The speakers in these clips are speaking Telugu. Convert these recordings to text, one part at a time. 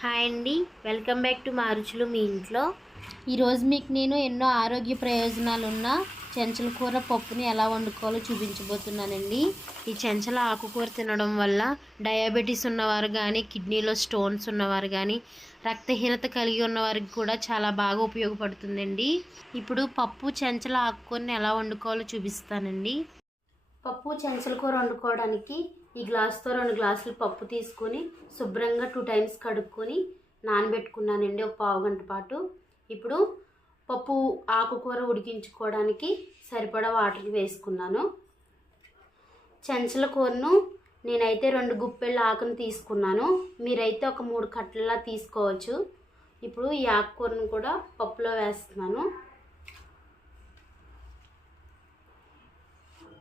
హాయ్ అండి. వెల్కమ్ బ్యాక్ టు మారుచులు మీ ఇంట్లో. ఈరోజు మీకు నేను ఎన్నో ఆరోగ్య ప్రయోజనాలు ఉన్న చెంచల కూర పప్పుని ఎలా వండుకోవాలో చూపించబోతున్నానండి. ఈ చెంచల ఆకుకూర తినడం వల్ల డయాబెటీస్ ఉన్నవారు కానీ కిడ్నీలో స్టోన్స్ ఉన్నవారు కానీ రక్తహీనత కలిగి ఉన్న వారికి కూడా చాలా బాగా ఉపయోగపడుతుందండి. ఇప్పుడు పప్పు చెంచల ఆకుకూరని ఎలా వండుకోవాలో చూపిస్తానండి. పప్పు చెంచల కూర వండుకోవడానికి ఈ గ్లాస్తో రెండు గ్లాసులు పప్పు తీసుకొని శుభ్రంగా టూ టైమ్స్ కడుక్కొని నానబెట్టుకున్నానండి ఒక పావు గంట పాటు. ఇప్పుడు పప్పు ఆకుకూర ఉడికించుకోవడానికి సరిపడా వాటర్ వేసుకున్నాను. చెంచల కూరను నేనైతే రెండు గుప్పెళ్ళ ఆకును తీసుకున్నాను. మీరైతే ఒక మూడు కట్టలా తీసుకోవచ్చు. ఇప్పుడు ఈ ఆకుకూరను కూడా పప్పులో వేస్తున్నాను.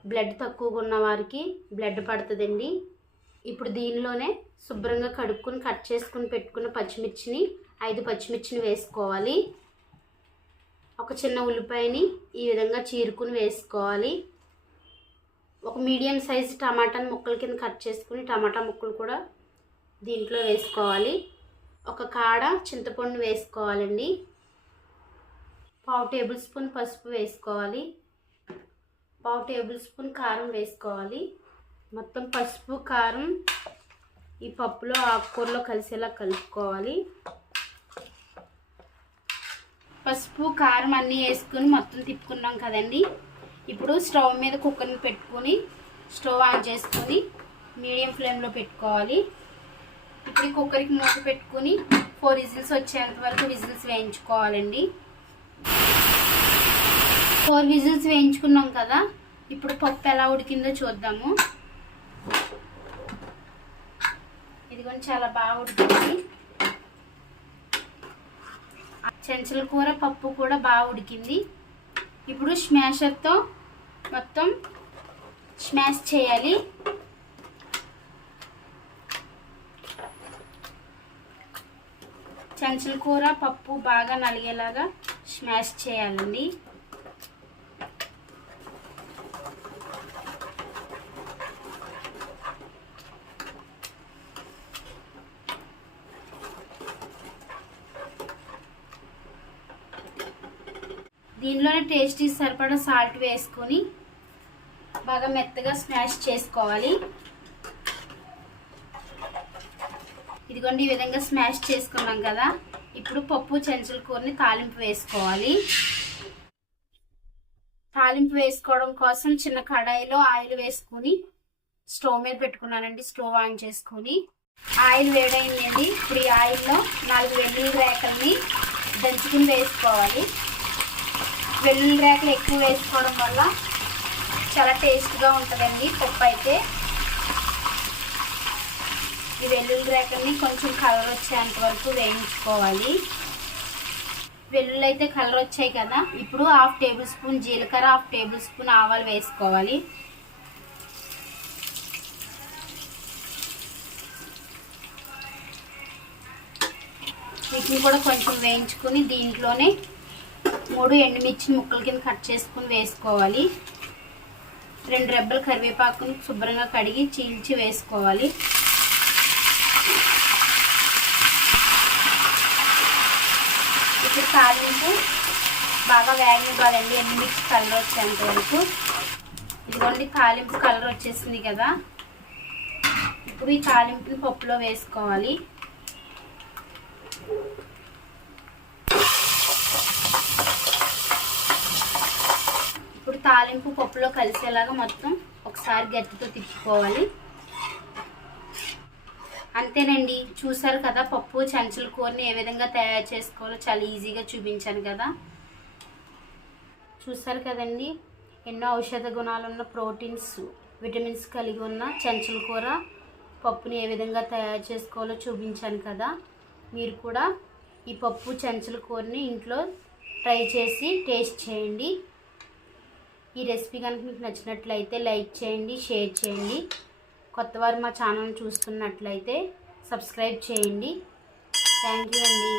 బ్లడ్ తక్కువగా ఉన్న వారికి బ్లడ్ పడుతుందండి. ఇప్పుడు దీనిలోనే శుభ్రంగా కడుక్కుని కట్ చేసుకుని పెట్టుకున్న పచ్చిమిర్చిని ఐదు పచ్చిమిర్చిని వేసుకోవాలి. ఒక చిన్న ఉల్లిపాయని ఈ విధంగా చీరుకుని వేసుకోవాలి. ఒక మీడియం సైజ్ టమాటాని ముక్కల కింద కట్ చేసుకుని టమాటా ముక్కలు కూడా దీంట్లో వేసుకోవాలి. ఒక కాడ చింతపండు వేసుకోవాలండి. పావు టేబుల్ స్పూన్ పసుపు వేసుకోవాలి. పావు టేబుల్ స్పూన్ కారం వేసుకోవాలి. మొత్తం పసుపు కారం ఈ పప్పులో ఆకుకూరలో కలిసేలా కలుపుకోవాలి. పసుపు కారం అన్నీ వేసుకుని మొత్తం తిప్పుకున్నాం కదండి. ఇప్పుడు స్టవ్ మీద కుక్కర్ని పెట్టుకొని స్టవ్ ఆన్ చేసుకొని మీడియం ఫ్లేమ్లో పెట్టుకోవాలి. ఇప్పుడు ఈ కుక్కర్కి మూత పెట్టుకొని ఫోర్ విజిల్స్ వచ్చేంత వరకు విజిల్స్ వేయించుకోవాలండి. ఫోర్ విజిల్స్ వేయించుకున్నాం కదా. ఇప్పుడు పప్పు ఎలా ఉడికిందో చూద్దాము. ఇదిగోండి చాలా బాగా ఉడికింది. చెంచల కూర పప్పు కూడా బాగా ఉడికింది. ఇప్పుడు స్మాషర్తో మొత్తం స్మాష్ చేయాలి. చెంచల కూర పప్పు బాగా నలిగేలాగా స్మాష్ చేయాలండి. దీనిలోనే టేస్టీ సరిపడా సాల్ట్ వేసుకొని బాగా మెత్తగా స్మాష్ చేసుకోవాలి. ఇదిగోండి ఈ విధంగా స్మాష్ చేసుకున్నాం కదా. ఇప్పుడు పప్పు చెంచుల కూరని తాలింపు వేసుకోవాలి. తాలింపు వేసుకోవడం కోసం చిన్న కడాయిలో ఆయిల్ వేసుకొని స్టవ్ మీద పెట్టుకున్నానండి స్టవ్ ఆన్ చేసుకొని. ఆయిల్ వేడైందండి. ఇప్పుడు ఈ ఆయిల్లో నాలుగు వెల్లుల్లి రేకల్ని దంచుకుని వేసుకోవాలి. వెల్లుల్లి రేకలు ఎక్కువ వేసుకోవడం వల్ల చాలా టేస్ట్గా ఉంటుందండి పప్పు అయితే. ఈ వెల్లుల్లి రేకల్ని కొంచెం కలర్ వచ్చేంత వరకు వేయించుకోవాలి. వెల్లుల్లి అయితే కలర్ వచ్చాయి కదా ఇప్పుడు హాఫ్ టేబుల్ స్పూన్ జీలకర్ర హాఫ్ టేబుల్ స్పూన్ ఆవాలు వేసుకోవాలి. వీటిని కూడా కొంచెం వేయించుకుని దీంట్లోనే మూడు ఎండుమిర్చి ముక్కల కింద కట్ చేసుకుని వేసుకోవాలి. రెండు రెబ్బలు కరివేపాకుని శుభ్రంగా కడిగి చీల్చి వేసుకోవాలి. ఇప్పుడు తాలింపు బాగా వేగనివ్వాలండి ఎండుమిర్చి కలర్ వచ్చేంత వరకు. ఇదిగోండి తాలింపు కలర్ వచ్చేసింది కదా. ఇప్పుడు ఈ తాలింపుని పప్పులో వేసుకోవాలి ఇప్పుడు తాలింపు పప్పులో కలిసేలాగా మొత్తం ఒకసారి గట్టితో తిప్పుకోవాలి. అంతేనండి చూసారు కదా పప్పు చంచల కూరని ఏ విధంగా తయారు చేసుకోవాలో చాలా ఈజీగా చూపించాను కదా. చూసారు కదండి ఎన్నో ఔషధ గుణాలున్న ప్రోటీన్స్ విటమిన్స్ కలిగి ఉన్న చెంచల కూర పప్పుని ఏ విధంగా తయారు చేసుకోవాలో చూపించాను కదా. మీరు కూడా ఈ పప్పు చెంచల కూరని ఇంట్లో ట్రై చేసి టేస్ట్ చేయండి. ఈ రెసిపీ కనుక మీకు నచ్చినట్లయితే లైక్ చేయండి షేర్ చేయండి. కొత్త వారు మా ఛానల్ చూస్తున్నట్లయితే సబ్స్క్రైబ్ చేయండి. థ్యాంక్ యూ అండి.